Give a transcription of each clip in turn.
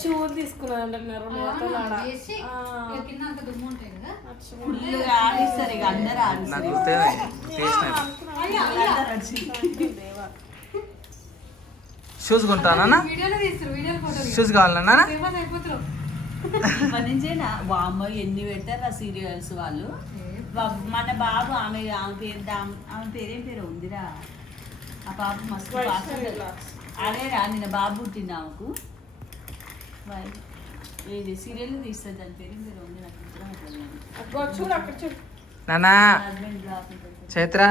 షూలు తీసుకున్నాను shoes కొంటానా? Shoes కావాలన్నా? వామ్మ ఎన్ని పెట్టారు సీరియల్స్ వాళ్ళు. మన బాబు ఆమె పేరేం పేరు ఉందిరా ఆ పాప మస్తు అదేరా నిన్న బాబు పుట్టింది ఆమెకు. ఇది సీరియల్ తీస్తుంది దాని పేరేం పేరు ఉంది నాకు. నానా చైత్ర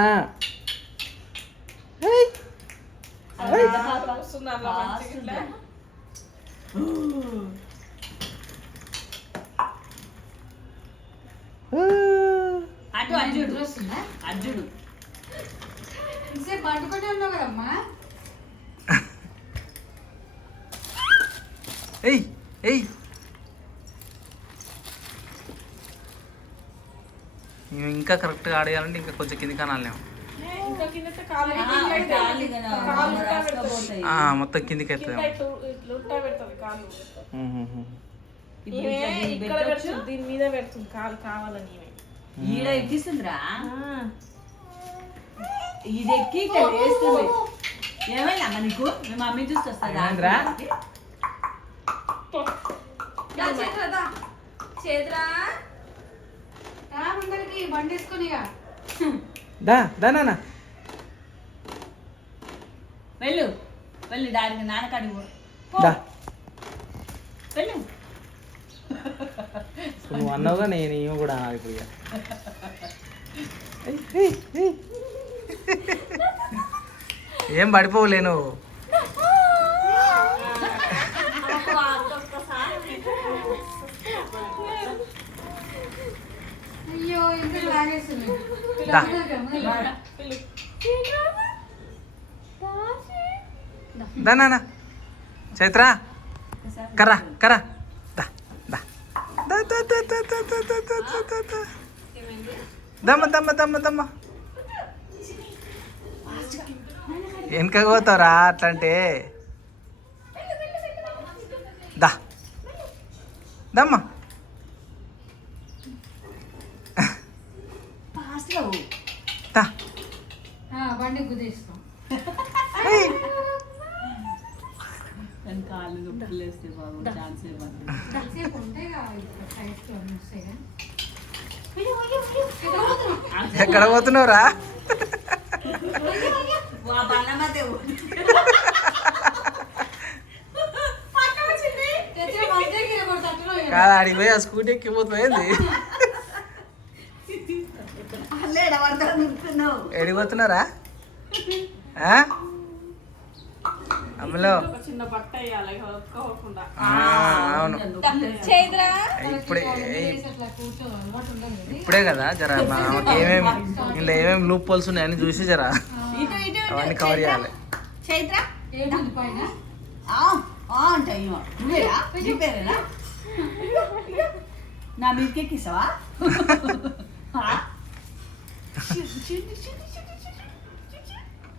అటు అర్జుడు అర్జుడు పండుకుంటే ఉన్నావు కదమ్మా. ఏయ్ ఏయ్ ఇంకా కరెక్ట్గా ఆడేయాలంటే ఇంకా కొంచెం కింది కానాలేము. మొత్తం కిందికి అవుతుంది. దీని మీద పెడుతుంది కాలు కావాలని ఈడ ఎక్కిస్తుందిరా. ఇది ఎక్కి వేస్తుంది. ఏమైనా నీకు మీ మమ్మీ చూసి వస్తుందా? ముందరికి బండి వేసుకుని వెళ్ళు వెళ్ళు డాడీ నాన్నకాడికి వెళ్ళు. నువ్వు అన్నావుగా నేను కూడా అనాలి ఇప్పుడు. ఏం పడిపోలేను. అయ్యో ఇందులో లాగేస్తుంది. దానా చైత్ర కరా కరా దమ్మ దమ్మ దమ్మ దమ్మ వెనక పోతావురా అట్లంటే. దా దమ్మ బండి గుద్దేస్తాం. కాళ్ళు నొప్పులు వేస్తే బాబు ఛాన్స్ ఎక్కడ పోతున్నావురా? కాదు ఆడికి పోయి ఆ స్కూటీ ఎక్కిపోతుంది. ఎడిపోతున్నారా? అమ్మలో అవును ఇప్పుడే కదా జర ఏమేమి ఇంట్లో ఏమేమి లూప్ పోల్స్ ఉన్నాయని చూసి జరా అవన్నీ కవర్ చేయాలి. నా మీదకి ఎక్కిస్తావా?